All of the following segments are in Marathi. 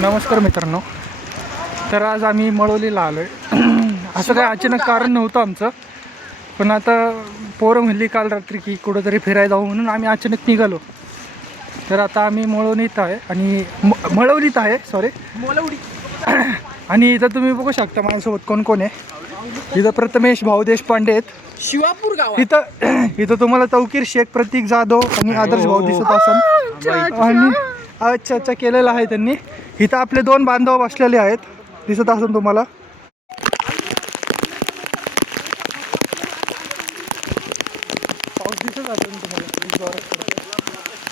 नमस्कार मित्रांनो. तर आज आम्ही मळवलीला आलो आहे. असं काय अचानक कारण नव्हतं आमचं, पण आता पोरं म्हणली काल रात्री की कुठंतरी फिरायला जाऊ म्हणून आम्ही अचानक निघालो. तर आता आम्ही मळवलीत आहे आणि मळवलीत आहे मळवली. आणि इथं तुम्ही बघू शकता माझ्यासोबत कोण कोण आहे. इथं प्रथमेश भाऊ देशपांडे आहेत, शिवापूर गाव. इथं तुम्हाला तौकीर शेख, प्रतीक जाधव आणि आदर्श भाऊ दिसत असेल. आणि अच्छा केलेलं आहे त्यांनी. इथं आपले 2 बांधव बसलेले आहेत, दिसत असेल तुम्हाला. पाऊस दिसत असेल तुम्हाला.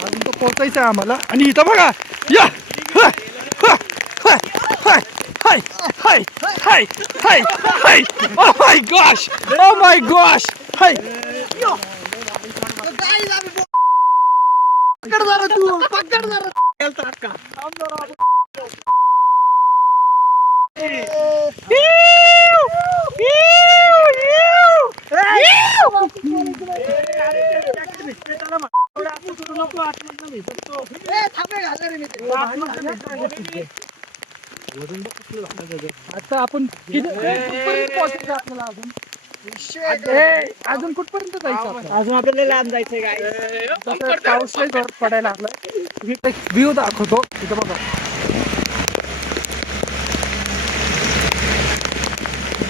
अजून तो पोचायचं आहे आम्हाला. आणि इथं बघा या हाय हाय हाय हाय हाय. Oh my gosh, oh my gosh. हाय आता आपण अजून कुठपर्यंत जायचं? अजून आपल्याला लांब जायचंय काय? पाऊस जोरात पडायला लागला. व्ह्यू दाखवतो इथं बघा.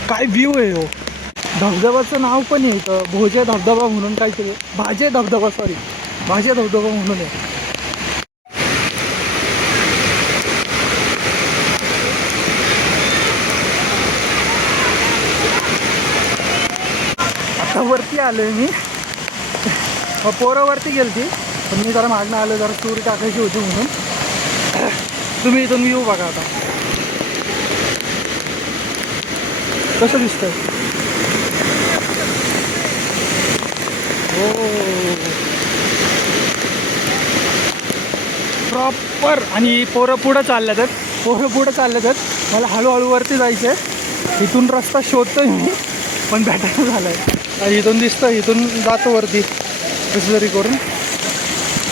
काय व्ह्यू आहे हो. धबधबाचं नाव पण आहे इथं, भोजे धबधबा म्हणून काहीतरी. भाजे धबधबा म्हणून आहे. आता वरती आलोय मी. पोरं वरती गेलती, पण मी जरा मागणं आलो, जरा चोरी टाकायची होती म्हणून. तुम्ही इथून व्ह्यू बघा आता कसं दिसतंय. हो प्रॉपर. आणि पोरं पुढं चालले तर मला हळूहळू वरती जायचं आहे. इथून रस्ता शोधतोय मी, पण भेटायला झालाय. आणि इथून दिसतं, इथून जातो वरती कसं तरी करून.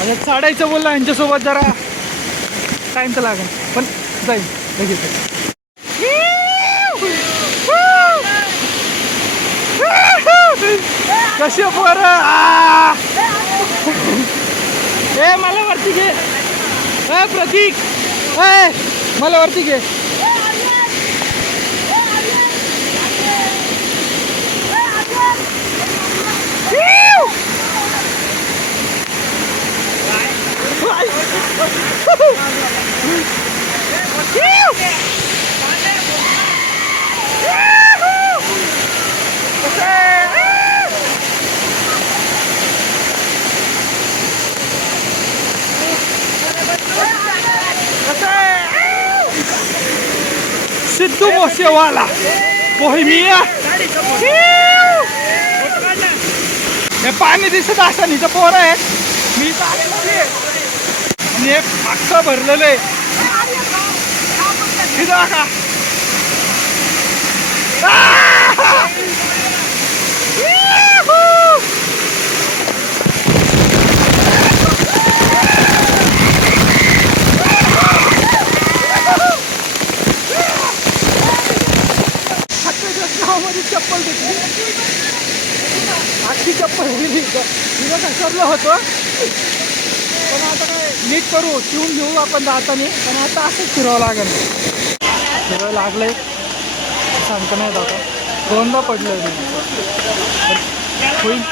आता चढायचं बोललं यांच्यासोबत जरा टाईम तर लागेल, पण जाईल लगेच. कशी पोरं. मला वरती घे प्रतीक, मला वरती घे. सिद्धू मोसेवाला बोहेमिया. हे पाणी दिसत असं इथं पोरं आहेत. मी आणि हे मागचं भरलेलं आहे इथं का. चप्पल घेतली, आजची चप्पल तिला घसरलं होतं. पण आता काय नीट करू, शिवून घेऊ आपण जाताना. पण आता असंच फिरावं लागेल. फिरावं लागलंय सांगता नाही आता. 2दा पडलं होईल.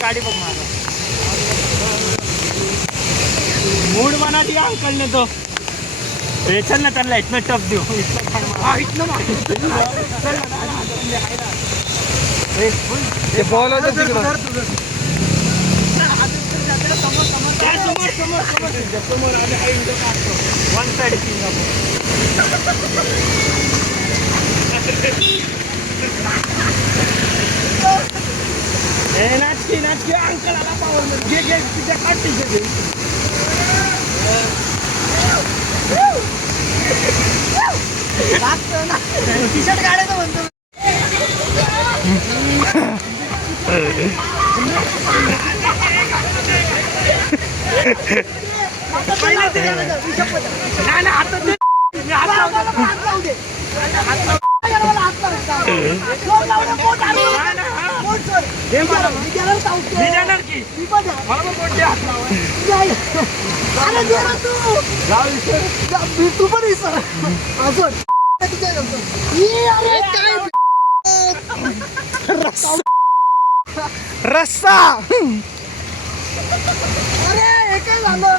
गाडी बघ माझा मूड मना दिया अंकल ने तो. चल ना त्यांना इथनं टप देऊ. One side Singapore. टी-शर्ट ना ते अंकल आला पावर घे घे तिच्या काढ टी-शर्ट टी-शर्ट काढायचं म्हणतो तू पण विसर अजून रस्सा अरे हे काय झालं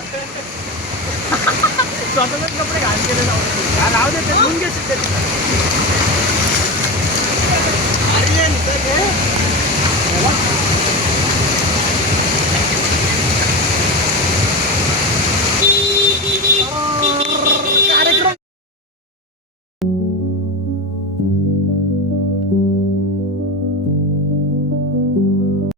स्वतःच कपडे घाण केले राहू दे ते धुवून घे सुद्धा अरे